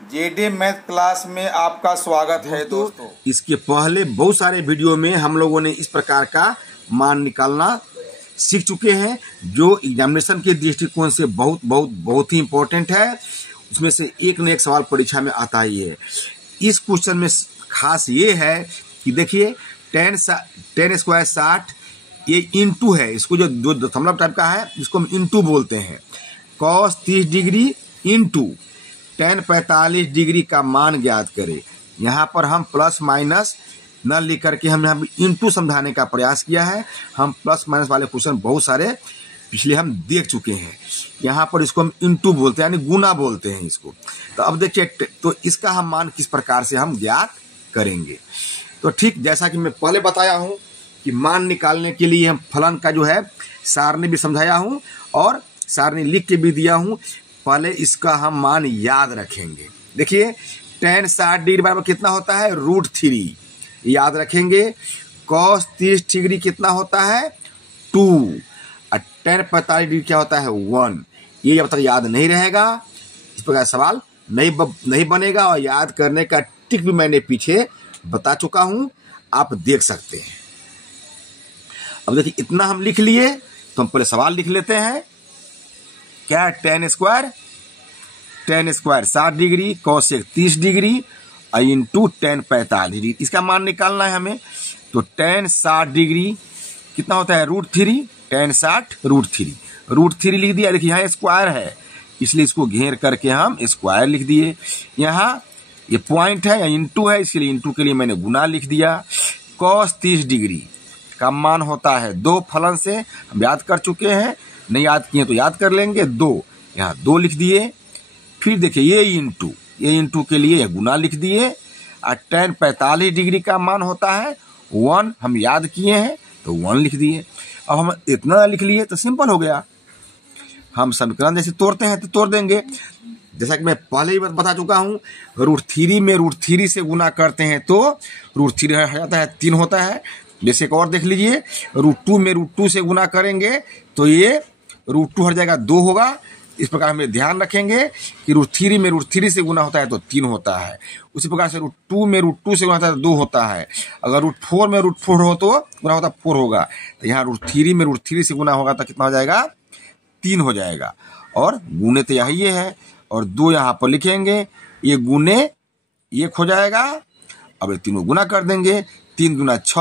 जेडे math class में आपका स्वागत है दोस्तों। इसके पहले बहुत सारे वीडियो में हम लोगों ने इस प्रकार का मान निकालना सीख चुके हैं, जो एग्जामिनेशन के दृष्टिकोण से बहुत ही इम्पोर्टेंट है। उसमें से एक न एक सवाल परीक्षा में आता ही है। इस क्वेश्चन में खास ये है कि देखिए 10 स्क्वायर 60, ये इंटू है। इसको जो दशमलव टाइप का है इसको हम इंटू बोलते हैं। cos 30 degree into tan 45 degree का मान ज्ञात करें। यहाँ पर हम प्लस माइनस न लिख करके हम यहाँ इंटू समझाने का प्रयास किया है। हम प्लस माइनस वाले क्वेश्चन बहुत सारे पिछले हम देख चुके हैं। यहाँ पर इसको हम इंटू बोलते हैं, यानी गुना बोलते हैं इसको। तो अब देखिए, तो इसका हम मान किस प्रकार से हम ज्ञात करेंगे। तो ठीक जैसा कि मैं पहले बताया हूँ कि मान निकालने के लिए हम फलन का जो है सारणी भी समझाया हूँ और सारणी लिख के भी दिया हूँ। पहले इसका हम मान याद रखेंगे। देखिए tan 60 डिग्री बराबर कितना होता है, √3 याद रखेंगे। cos 30 डिग्री कितना होता है, 2 और tan 45 डिग्री क्या होता है, 1। ये जब तक याद नहीं रहेगा इस प्रकार सवाल नहीं बनेगा। और याद करने का ट्रिक भी मैंने पीछे बता चुका हूं, आप देख सकते हैं। अब देखिए इतना हम लिख लिए, तो हम पहले सवाल लिख लेते हैं। क्या है, tan square 60 degree cos 30 degree into tan 45 degree, इसका मान निकालना है हमें। तो tan 60 डिग्री कितना होता है, √3, tan 60 √3 लिख दिया। देखिए यहाँ स्क्वायर है इसलिए इसको घेर करके हम स्क्वायर लिख दिए। यहाँ ये पॉइंट है या इंटू है, इसलिए इंटू के लिए मैंने गुना लिख दिया। cos 30 डिग्री का मान होता है 2 फलन से हम याद कर चुके हैं, नहीं याद किए तो याद कर लेंगे। 2 यहाँ 2 लिख दिए। फिर देखिए ये इंटू के लिए गुना लिख दिए। और tan 45 डिग्री का मान होता है 1, हम याद किए हैं तो 1 लिख दिए। अब हम इतना लिख लिए तो सिंपल हो गया। हम समीकरण जैसे तोड़ते हैं तो तोड़ देंगे। जैसा कि मैं पहले ही बता चुका हूं, √3 में √3 से गुना करते हैं तो √3 हट जाता है, 3 होता है। जैसे एक और देख लीजिए, √2 में √2 से गुना करेंगे तो ये √2 हट जाएगा, 2 होगा। इस प्रकार हमें ध्यान रखेंगे कि √3 में √3 से गुना होता है तो 3 होता है। उसी प्रकार से √2 में √2 से गुना होता है तो 2 होता है। अगर √4 में √4 हो तो गुना होता 4 होगा। तो यहाँ √3 में √3 से गुना होगा तो कितना हो जाएगा, 3 हो जाएगा। और गुने तो यही है, और 2 यहाँ पर लिखेंगे, ये गुने 1 हो जाएगा। अब तीनों गुना कर देंगे, 3 दूना 6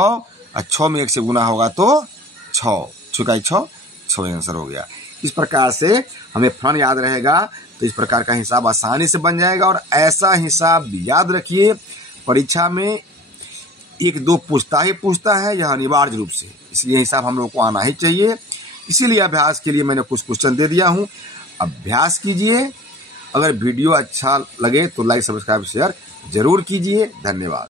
और 6 में 1 से गुना होगा तो 6 आंसर हो गया। इस प्रकार से हमें फलन याद रहेगा तो इस प्रकार का हिसाब आसानी से बन जाएगा। और ऐसा हिसाब याद रखिए, परीक्षा में 1-2 पूछता है यह अनिवार्य रूप से, इसलिए हिसाब हम लोग को आना ही चाहिए। इसीलिए अभ्यास के लिए मैंने कुछ क्वेश्चन दे दिया हूं, अभ्यास कीजिए। अगर वीडियो अच्छा लगे तो लाइक, सब्सक्राइब, शेयर जरूर कीजिए। धन्यवाद।